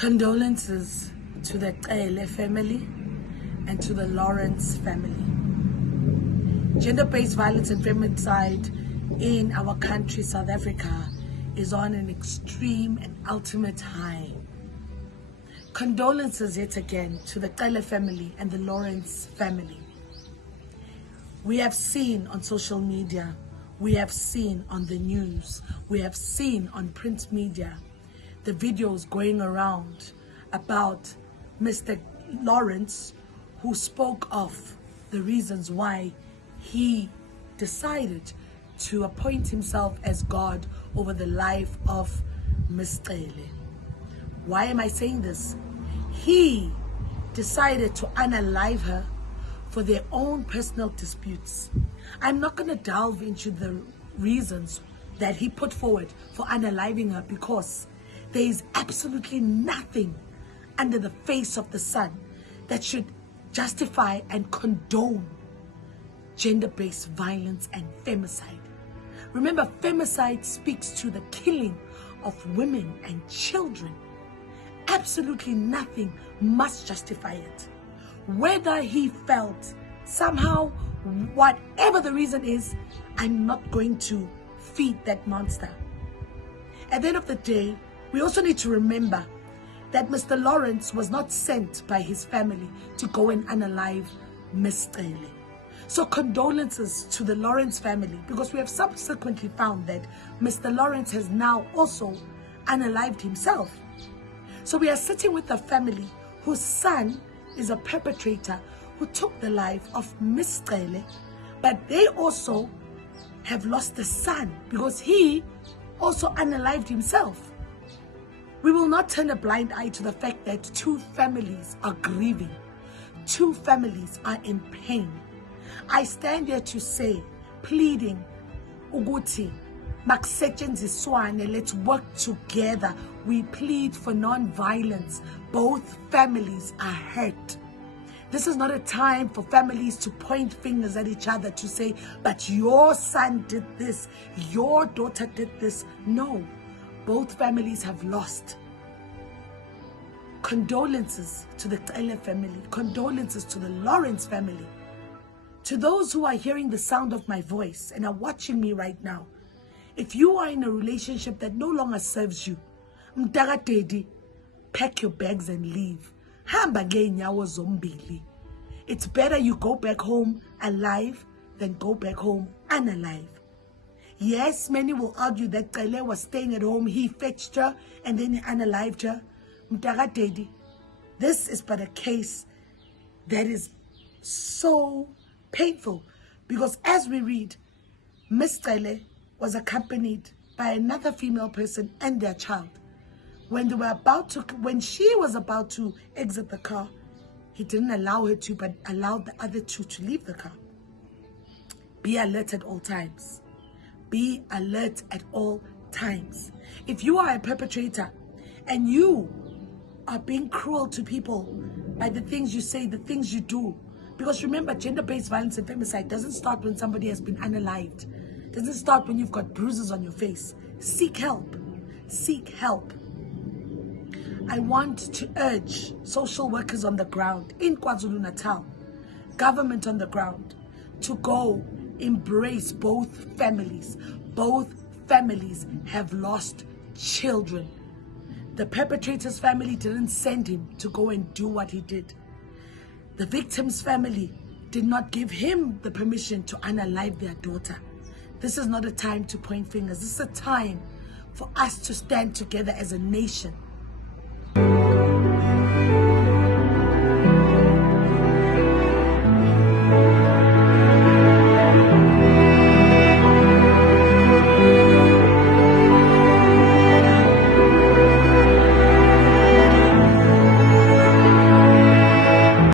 Condolences to the Cele family and to the Lawrence family. Gender-based violence and femicide in our country, South Africa, is on an extreme and ultimate high. Condolences yet again to the Cele family and the Lawrence family. We have seen on social media, we have seen on the news, we have seen on print media, the videos going around about Mr. Lawrence, who spoke of the reasons why he decided to appoint himself as God over the life of Miss Cele. Why am I saying this? He decided to unalive her for their own personal disputes. I'm not going to delve into the reasons that he put forward for unaliving her, because there is absolutely nothing under the face of the sun that should justify and condone gender-based violence and femicide. Remember, femicide speaks to the killing of women and children. Absolutely nothing must justify it. Whether he felt somehow, whatever the reason is, I'm not going to feed that monster. At the end of the day, we also need to remember that Mr. Lawrence was not sent by his family to go and unalive Miss Cele. So condolences to the Lawrence family, because we have subsequently found that Mr. Lawrence has now also unalived himself. So we are sitting with a family whose son is a perpetrator who took the life of Miss Cele, but they also have lost a son because he also unalived himself. We will not turn a blind eye to the fact that two families are grieving. Two families are in pain. I stand here to say, pleading, Uguti, makusetshenziswane, let's work together. We plead for non-violence. Both families are hurt. This is not a time for families to point fingers at each other to say, but your son did this, your daughter did this. No. Both families have lost. Condolences to the Cele family. Condolences to the Lawrence family. To those who are hearing the sound of my voice and are watching me right now, if you are in a relationship that no longer serves you, mtakadedi, pack your bags and leave. Hamba ngeenyawo zombili. It's better you go back home alive than go back home unalive. Yes, many will argue that Cele was staying at home, he fetched her, and then he unalived her. Mtakadedi, this is but a case that is so painful, because as we read, Miss Cele was accompanied by another female person and their child. When she was about to exit the car, he didn't allow her to, but allowed the other two to leave the car. Be alert at all times. Be alert at all times. If you are a perpetrator and you are being cruel to people by the things you say, the things you do, because remember, gender-based violence and femicide doesn't start when somebody has been unalived. It doesn't start when you've got bruises on your face. Seek help. Seek help. I want to urge social workers on the ground in KwaZulu-Natal, government on the ground, to go embrace both families. Both families have lost children. The perpetrator's family didn't send him to go and do what he did. The victim's family did not give him the permission to unalive their daughter. This is not a time to point fingers. This is a time for us to stand together as a nation